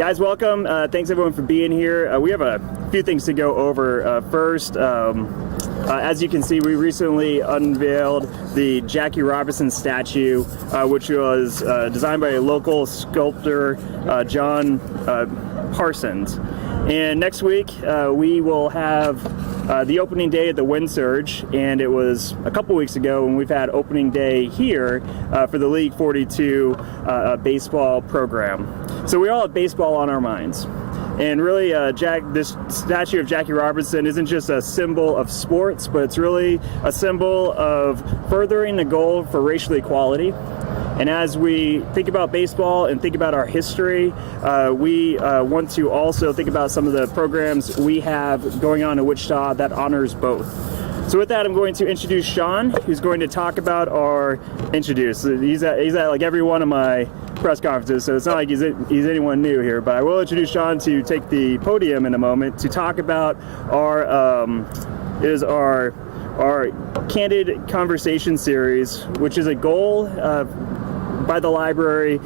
Guys, welcome. Thanks everyone for being here. We have a few things to go over. First, as you can see, we recently unveiled the Jackie Robinson statue, which was designed by a local sculptor, John Parsons. And next week, we will have the opening day at the Wind Surge, and it was a couple weeks ago when we've had opening day here for the League 42 baseball program. So we all have baseball on our minds. And really, this statue of Jackie Robinson isn't just a symbol of sports, but it's really a symbol of furthering the goal for racial equality. And as we think about baseball and think about our history, we want to also think about some of the programs we have going on in Wichita that honors both. So with that, I'm going to introduce Sean, who's going to talk about he's at like every one of my press conferences, so it's not like he's anyone new here, but I will introduce Sean to take the podium in a moment to talk about our Candid Conversation series, which is a goal by the library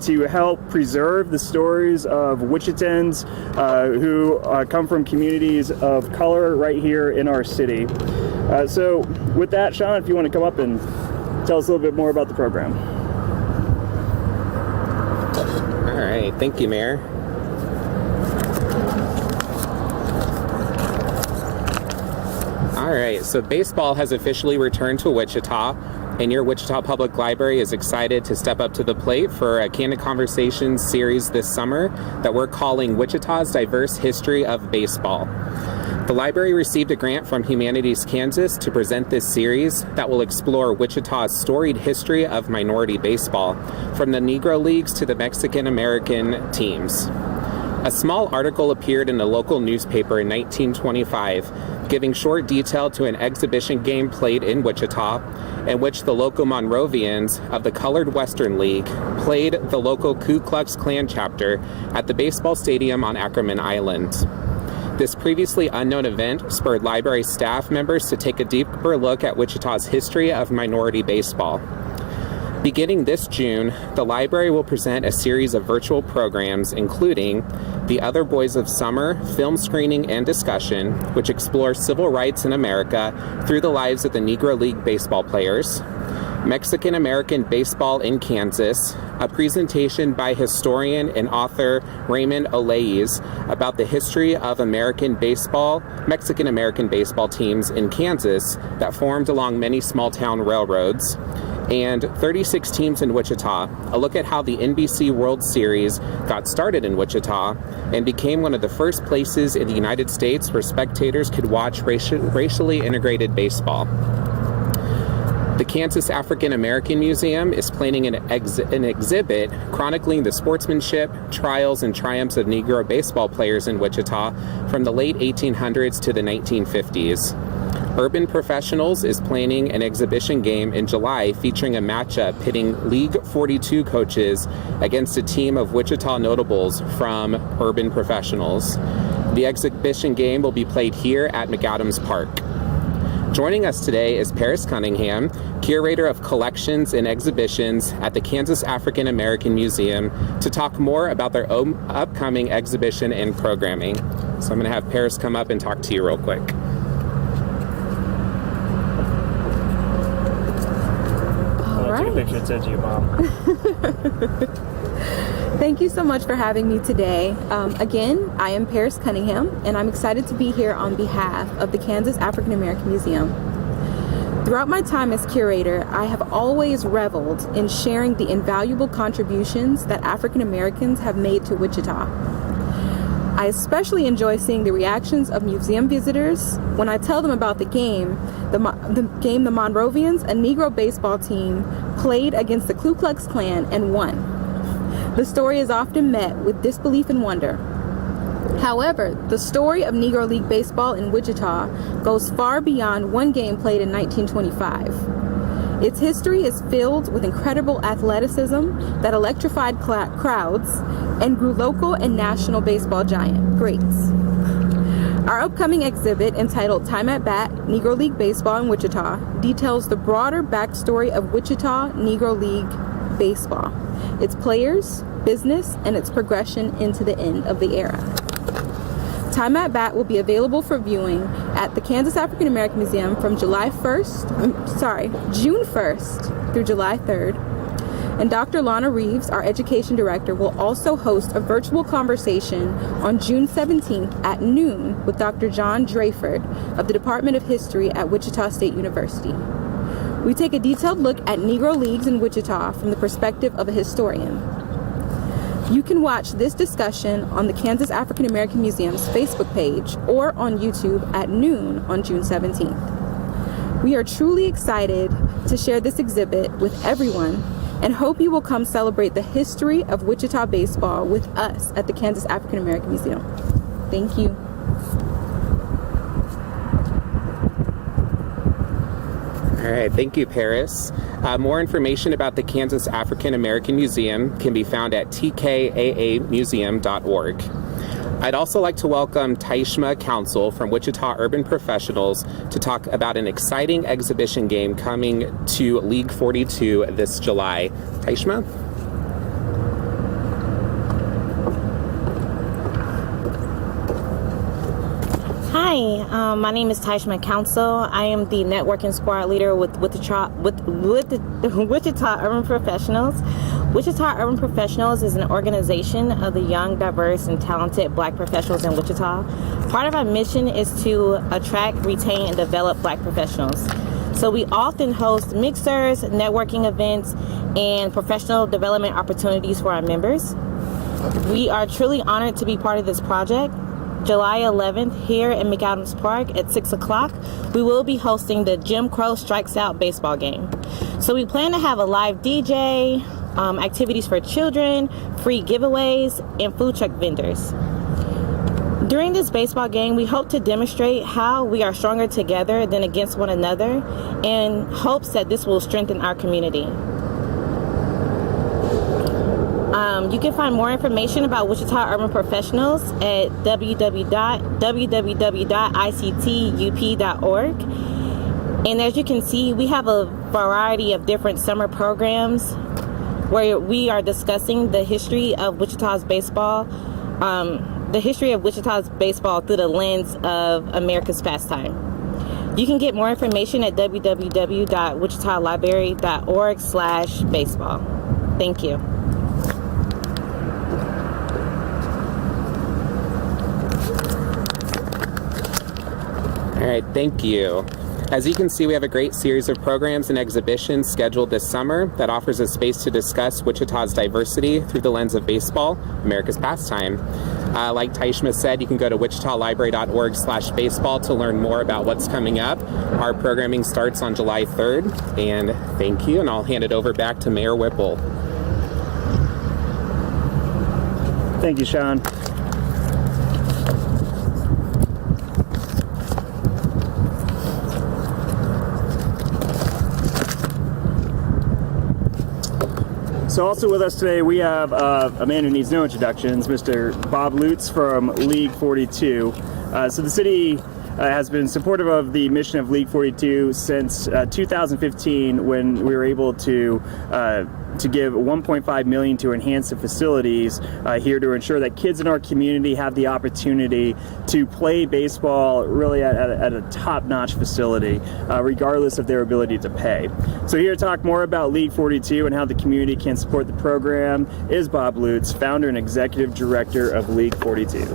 to help preserve the stories of Wichitans who come from communities of color right here in our city. So with that, Sean, if you want to come up and tell us a little bit more about the program. All right, thank you, Mayor. All right, so baseball has officially returned to Wichita, and your Wichita Public Library is excited to step up to the plate for a Candid Conversations series this summer that we're calling Wichita's Diverse History of Baseball. The library received a grant from Humanities Kansas to present this series that will explore Wichita's storied history of minority baseball, from the Negro Leagues to the Mexican-American teams. A small article appeared in a local newspaper in 1925, giving short detail to an exhibition game played in Wichita, in which the local Monrovians of the Colored Western League played the local Ku Klux Klan chapter at the baseball stadium on Ackerman Island. This previously unknown event spurred library staff members to take a deeper look at Wichita's history of minority baseball. Beginning this June, the library will present a series of virtual programs, including The Other Boys of Summer film screening and discussion, which explores civil rights in America through the lives of the Negro League baseball players, Mexican-American Baseball in Kansas, a presentation by historian and author Raymond Olaez about the history of Mexican-American baseball teams in Kansas that formed along many small-town railroads, and 36 Teams in Wichita, a look at how the NBC World Series got started in Wichita and became one of the first places in the United States where spectators could watch racially integrated baseball. The Kansas African American Museum is planning an exhibit chronicling the sportsmanship, trials, and triumphs of Negro baseball players in Wichita from the late 1800s to the 1950s. Urban Professionals is planning an exhibition game in July featuring a matchup pitting League 42 coaches against a team of Wichita notables from Urban Professionals. The exhibition game will be played here at Mcadams Park. Joining us today is Paris Cunningham, Curator of Collections and Exhibitions at the Kansas African American Museum, to talk more about their upcoming exhibition and programming. So I'm going to have Paris come up and talk to you real quick. Take a picture and send to your mom. Thank you so much for having me today. Again, I am Paris Cunningham, and I'm excited to be here on behalf of the Kansas African American Museum. Throughout my time as curator, I have always reveled in sharing the invaluable contributions that African Americans have made to Wichita. I especially enjoy seeing the reactions of museum visitors when I tell them about the game the Monrovians, a Negro baseball team, played against the Ku Klux Klan and won. The story is often met with disbelief and wonder. However, the story of Negro League baseball in Wichita goes far beyond one game played in 1925. Its history is filled with incredible athleticism that electrified crowds and grew local and national baseball greats. Our upcoming exhibit, entitled Time at Bat, Negro League Baseball in Wichita, details the broader backstory of Wichita Negro League baseball, its players, business, and its progression into the end of the era. Time at Bat will be available for viewing at the Kansas African American Museum from June 1st through July 3rd. And Dr. Lana Reeves, our education director, will also host a virtual conversation on June 17th at noon with Dr. John Drayford of the Department of History at Wichita State University. We take a detailed look at Negro Leagues in Wichita from the perspective of a historian. You can watch this discussion on the Kansas African American Museum's Facebook page or on YouTube at noon on June 17th. We are truly excited to share this exhibit with everyone and hope you will come celebrate the history of Wichita baseball with us at the Kansas African American Museum. Thank you. All right, thank you, Paris. More information about the Kansas African American Museum can be found at tkaamuseum.org. I'd also like to welcome Taishma Council from Wichita Urban Professionals to talk about an exciting exhibition game coming to League 42 this July. Taishma? Hi, my name is Taishma Council. I am the networking squad leader with Wichita Urban Professionals. Wichita Urban Professionals is an organization of the young, diverse, and talented Black professionals in Wichita. Part of our mission is to attract, retain, and develop Black professionals. So we often host mixers, networking events, and professional development opportunities for our members. We are truly honored to be part of this project. July 11th, here in Mcadams Park at 6 o'clock, we will be hosting the Jim Crow Strikes Out baseball game. So we plan to have a live DJ, activities for children, free giveaways, and food truck vendors. During this baseball game, we hope to demonstrate how we are stronger together than against one another, in hopes that this will strengthen our community. You can find more information about Wichita Urban Professionals at www.ictup.org. And as you can see, we have a variety of different summer programs where we are discussing the history of Wichita's baseball, through the lens of America's pastime. You can get more information at www.wichitalibrary.org/baseball. Thank you. All right, thank you. As you can see, we have a great series of programs and exhibitions scheduled this summer that offers a space to discuss Wichita's diversity through the lens of baseball, America's pastime. Like Taishma said, you can go to wichitalibrary.org/baseball to learn more about what's coming up. Our programming starts on July 3rd, and thank you, and I'll hand it over back to Mayor Whipple. Thank you, Sean. So also with us today, we have a man who needs no introductions, Mr. Bob Lutz from League 42. So the city has been supportive of the mission of League 42 since 2015, when we were able to give $1.5 million to enhance the facilities here to ensure that kids in our community have the opportunity to play baseball really at a top-notch facility, regardless of their ability to pay. So here to talk more about League 42 and how the community can support the program is Bob Lutz, founder and executive director of League 42.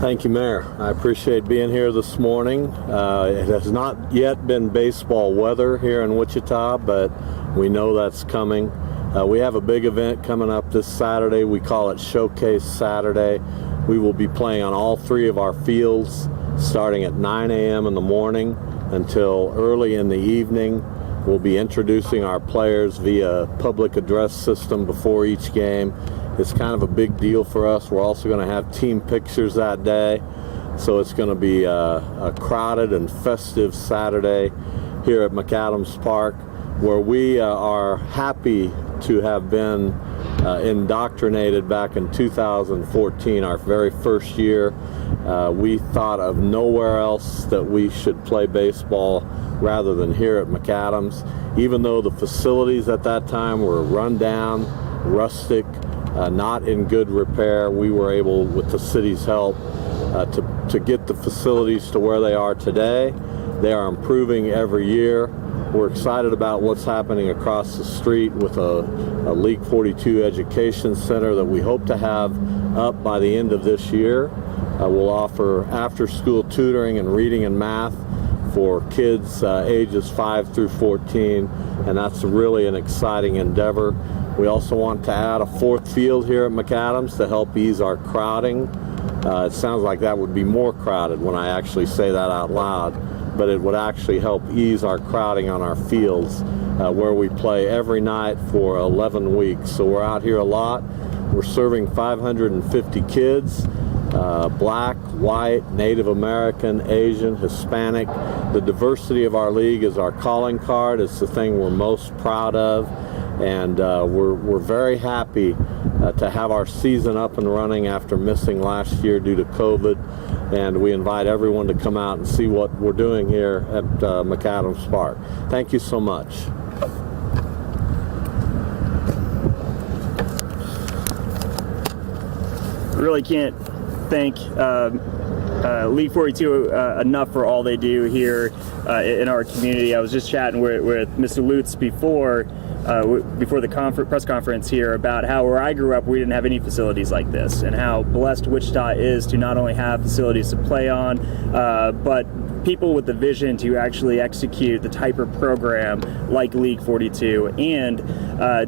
Thank you, Mayor. I appreciate being here this morning. It has not yet been baseball weather here in Wichita, but we know that's coming. We have a big event coming up this Saturday. We call it Showcase Saturday. We will be playing on all three of our fields starting at 9 a.m. in the morning until early in the evening. We'll be introducing our players via public address system before each game. It's kind of a big deal for us. We're also going to have team pictures that day. So it's going to be a crowded and festive Saturday here at Mcadams Park, where we are happy to have been indoctrinated back in 2014, our very first year. We thought of nowhere else that we should play baseball rather than here at Mcadams. even though the facilities at that time were run down, rustic, not in good repair, we were able, with the city's help, to get the facilities to where they are today. They are improving every year. We're excited about what's happening across the street with a League 42 Education Center that we hope to have up by the end of this year. We'll offer after-school tutoring and reading and math for kids ages 5 through 14, and that's really an exciting endeavor. We also want to add a 4th field here at Mcadams to help ease our crowding. It sounds like that would be more crowded when I actually say that out loud, but it would actually help ease our crowding on our fields where we play every night for 11 weeks. So we're out here a lot. We're serving 550 kids, black, white, Native American, Asian, Hispanic. The diversity of our league is our calling card. It's the thing we're most proud of, and we're very happy to have our season up and running after missing last year due to COVID. And we invite everyone to come out and see what we're doing here at Mcadams Park. Thank you so much. Really can't thank League 42 enough for all they do here in our community. I was just chatting with Mr. Lutz before the press conference here about how where I grew up we didn't have any facilities like this, and how blessed Wichita is to not only have facilities to play on, but people with the vision to actually execute the type of program like League 42, and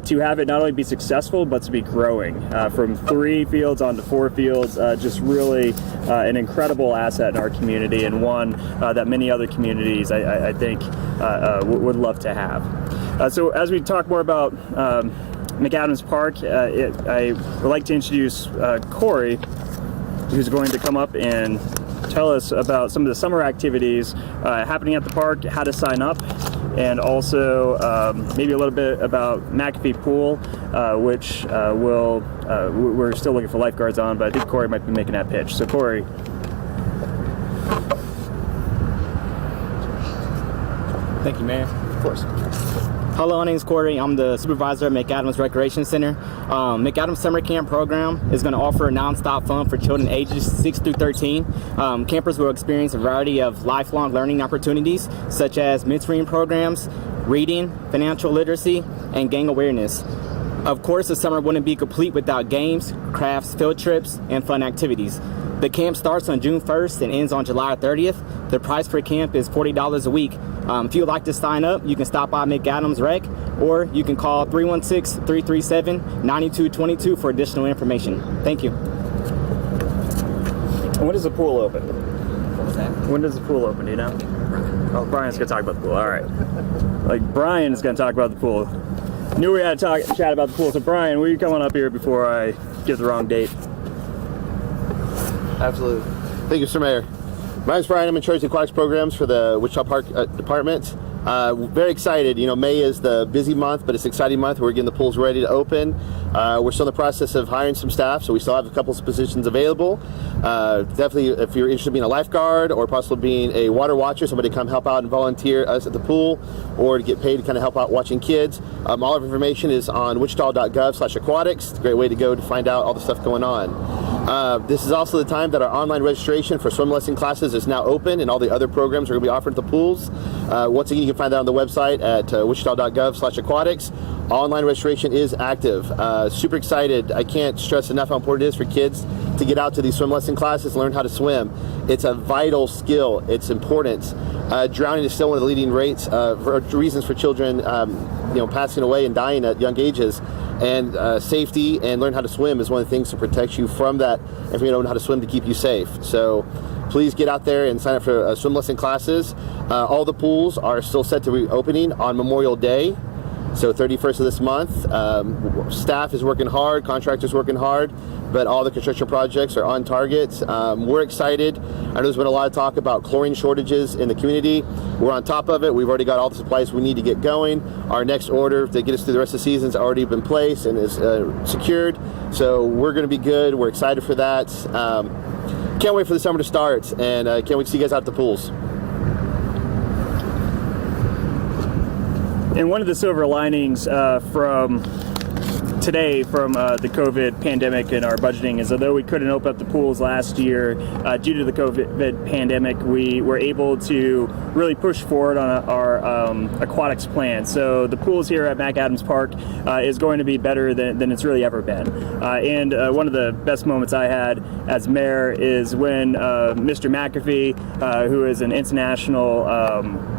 to have it not only be successful but to be growing from 3 fields onto 4 fields. Just really an incredible asset in our community, and one that many other communities I think would love to have. So as we talk more about Mcadams Park, I would like to introduce Corey, who's going to come up and tell us about some of the summer activities happening at the park, how to sign up, and also maybe a little bit about McAfee Pool, which we're still looking for lifeguards on, but I think Corey might be making that pitch. So Corey. Thank you, Mayor. Of course. Hello, my name is Corey. I'm the supervisor at Mcadams Recreation Center. Mcadams Summer Camp program is going to offer nonstop fun for children ages 6 through 13. Campers will experience a variety of lifelong learning opportunities, such as mentoring programs, reading, financial literacy, and gang awareness. Of course, the summer wouldn't be complete without games, crafts, field trips, and fun activities. The camp starts on June 1st and ends on July 30th. The price per camp is $40 a week. If you would like to sign up, you can stop by Mcadams Rec, or you can call 316-337-9222 for additional information. Thank you. When does the pool open? What was that? When does the pool open, do you know? Oh, Brian's going to talk about the pool. All right. Like, Brian is going to talk about the pool. Knew we had to chat about the pool. So, Brian, will you come on up here before I give the wrong date? Absolutely. Thank you, Mr. Mayor. My name is Brian. I'm in charge of aquatics programs for the Wichita Park Department. Very excited. You know, May is the busy month, but it's an exciting month. We're getting the pools ready to open. We're still in the process of hiring some staff, so we still have a couple of positions available. Definitely, if you're interested in being a lifeguard or possibly being a water watcher, somebody to come help out and volunteer us at the pool, or to get paid to kind of help out watching kids. All of information is on wichita.gov/aquatics. It's a great way to go to find out all the stuff going on. This is also the time that our online registration for swim lesson classes is now open, and all the other programs are going to be offered at the pools. Once again, you can find that on the website at wichita.gov/aquatics. Online registration is active. Super excited. I can't stress enough how important it is for kids to get out to these swim lesson classes, learn how to swim. It's a vital skill. It's important. Drowning is still one of the leading reasons for children passing away and dying at young ages. And safety and learn how to swim is one of the things to protect you from that, if you don't know how to swim, to keep you safe. So please get out there and sign up for swim lesson classes. All the pools are still set to be opening on Memorial Day, so 31st of this month. Staff is working hard, contractors working hard, but all the construction projects are on target. We're excited. I know there's been a lot of talk about chlorine shortages in the community. We're on top of it. We've already got all the supplies we need to get going. Our next order to get us through the rest of the season has already been placed and is secured. So we're going to be good. We're excited for that. Can't wait for the summer to start, and can't wait to see you guys out at the pools. And one of the silver linings from today from the COVID pandemic and our budgeting is, although we couldn't open up the pools last year due to the COVID pandemic, we were able to really push forward on our aquatics plan. So the pools here at Mcadams Park is going to be better than it's really ever been. And one of the best moments I had as mayor is when Mr. McAfee, who is an international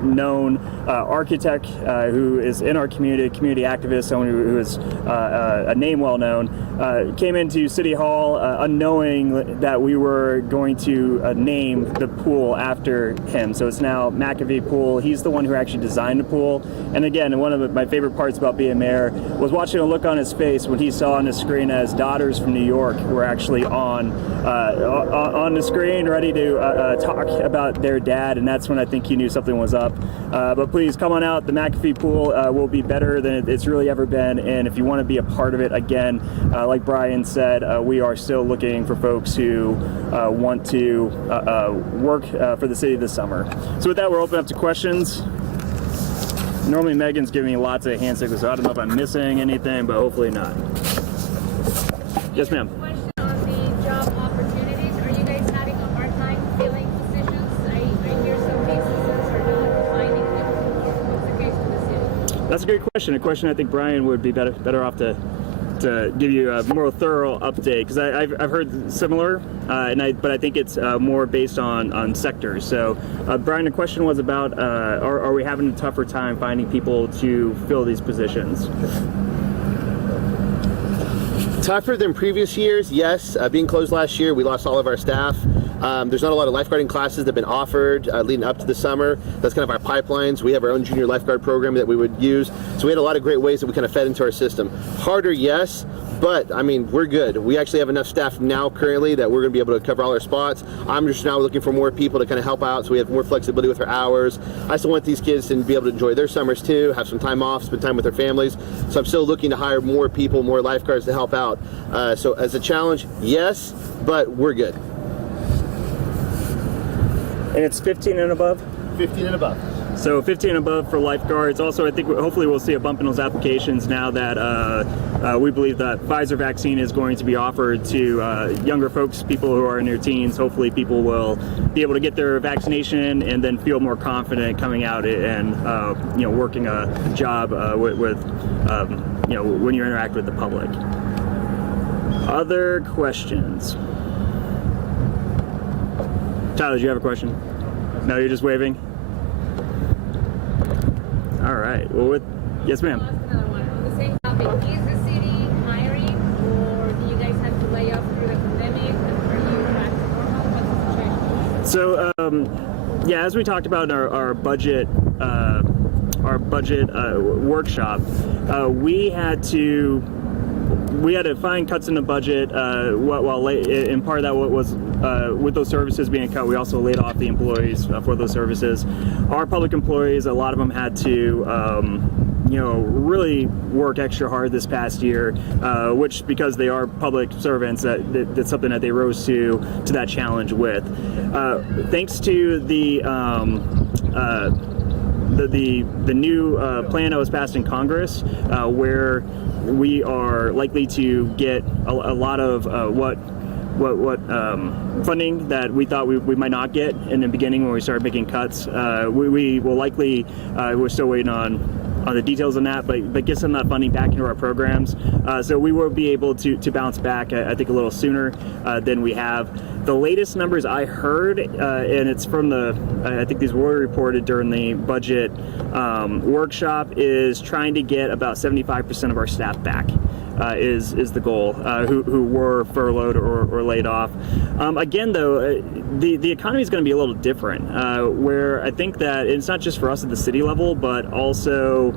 known architect who is in our community activist, someone who is a name well known, came into City Hall unknowing that we were going to name the pool after him. So it's now McAfee Pool. He's the one who actually designed the pool. And again, one of my favorite parts about being mayor was watching a look on his face when he saw on the screen as daughters from New York were actually on the screen ready to talk about their dad, and that's when I think he knew something was up. But please come on out. The McAfee Pool will be better than it's really ever been, and if you want to be a part of it, again, like Brian said, we are still looking for folks who want to work for the city this summer. So with that, we're open up to questions. Normally Megan's giving me lots of hand signals, so I don't know if I'm missing anything, but hopefully not. Yes, ma'am. Question on the job opportunities. Are you guys having a hard time filling positions? I hear some businesses are not finding them. What's the case with the city? That's a great question. A question I think Brian would be better off to give you a more thorough update, because I've heard similar, but I think it's more based on sectors. So, Brian, the question was about are we having a tougher time finding people to fill these positions? Tougher than previous years, yes. Being closed last year, we lost all of our staff. There's not a lot of lifeguarding classes that have been offered leading up to the summer. That's kind of our pipelines. We have our own junior lifeguard program that we would use. So we had a lot of great ways that we kind of fed into our system. Harder, yes, but I mean, we're good. We actually have enough staff now currently that we're going to be able to cover all our spots. I'm just now looking for more people to kind of help out so we have more flexibility with our hours. I still want these kids to be able to enjoy their summers too, have some time off, spend time with their families. So I'm still looking to hire more people, more lifeguards to help out. So as a challenge, yes, but we're good. And it's 15 and above? 15 and above. So 15 and above for lifeguards. Also, I think hopefully we'll see a bump in those applications now that we believe that Pfizer vaccine is going to be offered to younger folks, people who are in their teens. Hopefully people will be able to get their vaccination and then feel more confident coming out and working a job with when you interact with the public. Other questions? Tyler, do you have a question? No, you're just waving? All right. Well, yes, ma'am. I'll ask another one. On the same topic, is the city hiring, or do you guys have to lay off through the pandemic? Are you back to normal? What's the situation? So, as we talked about in our budget workshop, we had to find cuts in the budget. In part of that was with those services being cut, we also laid off the employees for those services. Our public employees, a lot of them had to really work extra hard this past year, which, because they are public servants, that's something that they rose to that challenge with. Thanks to the new plan that was passed in Congress, where we are likely to get a lot of what funding that we thought we might not get in the beginning when we started making cuts. We will likely, we're still waiting on the details on that, but get some of that funding back into our programs. So we will be able to bounce back, I think, a little sooner than we have. The latest numbers I heard, and it's from I think these were reported during the budget workshop, is trying to get about 75% of our staff back. Is the goal, who were furloughed or laid off. Again, though, the economy is going to be a little different, where I think that it's not just for us at the city level, but also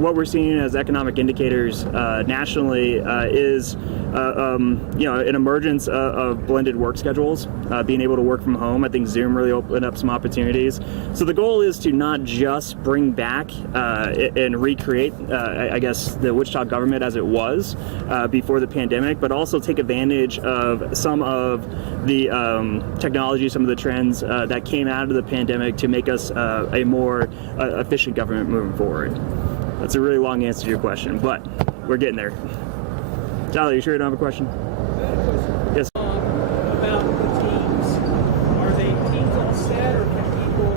what we're seeing as economic indicators nationally is an emergence of blended work schedules, being able to work from home. I think Zoom really opened up some opportunities. So the goal is to not just bring back and recreate, I guess, the Wichita government as it was before the pandemic, but also take advantage of some of the technology, some of the trends that came out of the pandemic to make us a more efficient government moving forward. That's a really long answer to your question, but we're getting there. Tyler, you sure you don't have a question? Yes. About the teams. Are they teams all set, or can people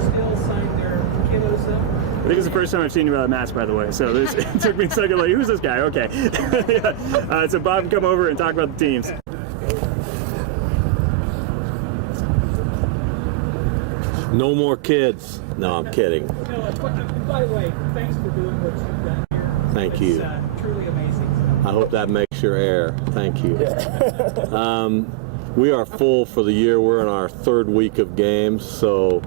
still sign their kiddos up? I think it's the first time I've seen you without a mask, by the way. So it took me a second, like, who's this guy? Okay. Yeah. So Bob, come over and talk about the teams. No more kids. No, I'm kidding. No, by the way, thanks for doing what you've done here. Thank you. It's truly amazing. I hope that makes your air. Thank you. We are full for the year. We're in our third week of games, so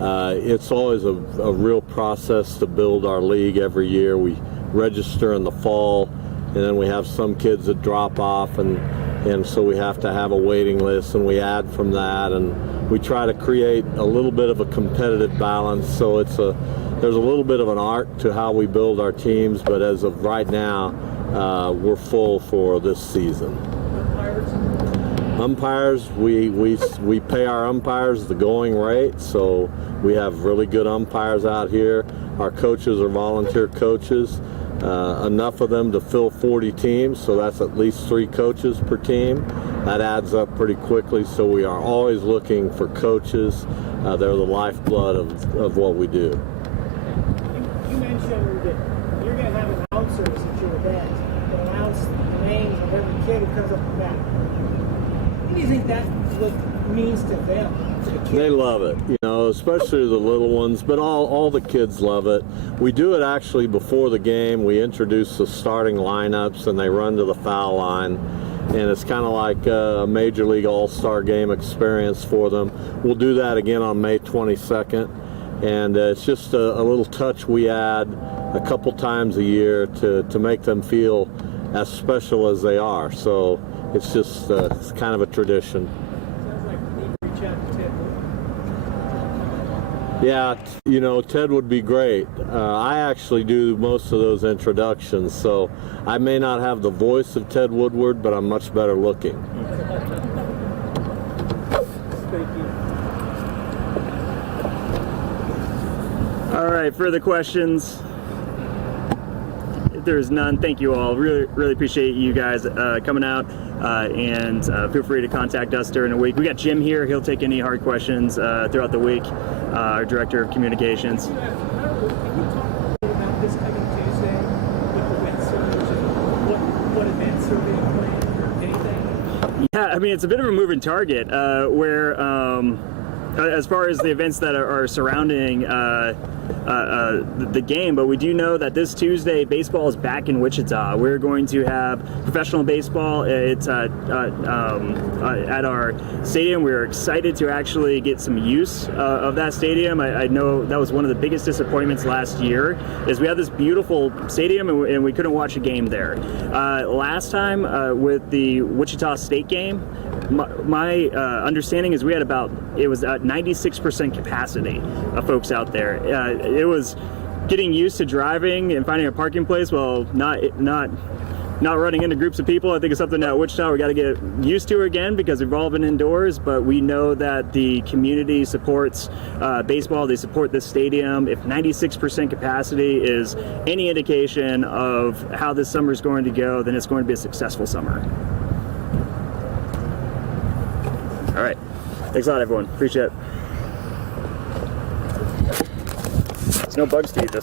it's always a real process to build our league every year. We register in the fall, and then we have some kids that drop off, and so we have to have a waiting list, and we add from that, and we try to create a little bit of a competitive balance. So there's a little bit of an art to how we build our teams, but as of right now, we're full for this season. Umpires, we pay our umpires the going rate, so we have really good umpires out here. Our coaches are volunteer coaches, enough of them to fill 40 teams, so that's at least 3 coaches per team. That adds up pretty quickly, so we are always looking for coaches. They're the lifeblood of what we do. You mentioned that you're going to have announcers at your event that announce the names of every kid who comes up the bat. What do you think that means to them? They love it, especially the little ones, but all the kids love it. We do it actually before the game. We introduce the starting lineups, and they run to the foul line, and it's kind of like a Major League All-Star game experience for them. We'll do that again on May 22nd, and it's just a little touch we add a couple times a year to make them feel as special as they are. So it's just it's kind of a tradition. Sounds like we need to reach out to Ted. Yeah, Ted would be great. I actually do most of those introductions, so I may not have the voice of Ted Woodward, but I'm much better looking. Thank you. All right, further questions? If there's none, thank you all. Really appreciate you guys coming out, and feel free to contact us during the week. We got Jim here. He'll take any hard questions throughout the week, our Director of Communications. Can you talk a little bit about this coming Tuesday with the wet surge, and what events are being planned, or anything? Yeah, I mean, it's a bit of a moving target where as far as the events that are surrounding the game, but we do know that this Tuesday baseball is back in Wichita. We're going to have professional baseball. It's at our stadium. We're excited to actually get some use of that stadium. I know that was one of the biggest disappointments last year, is we had this beautiful stadium and we couldn't watch a game there. Last time with the Wichita State game, my understanding is we had it was at 96% capacity of folks out there. It was getting used to driving and finding a parking place while not running into groups of people. I think it's something that Wichita we got to get used to again, because we've all been indoors, but we know that the community supports baseball. They support this stadium. If 96% capacity is any indication of how this summer is going to go, then it's going to be a successful summer. All right. Thanks a lot, everyone. Appreciate it. There's no bugs to eat this.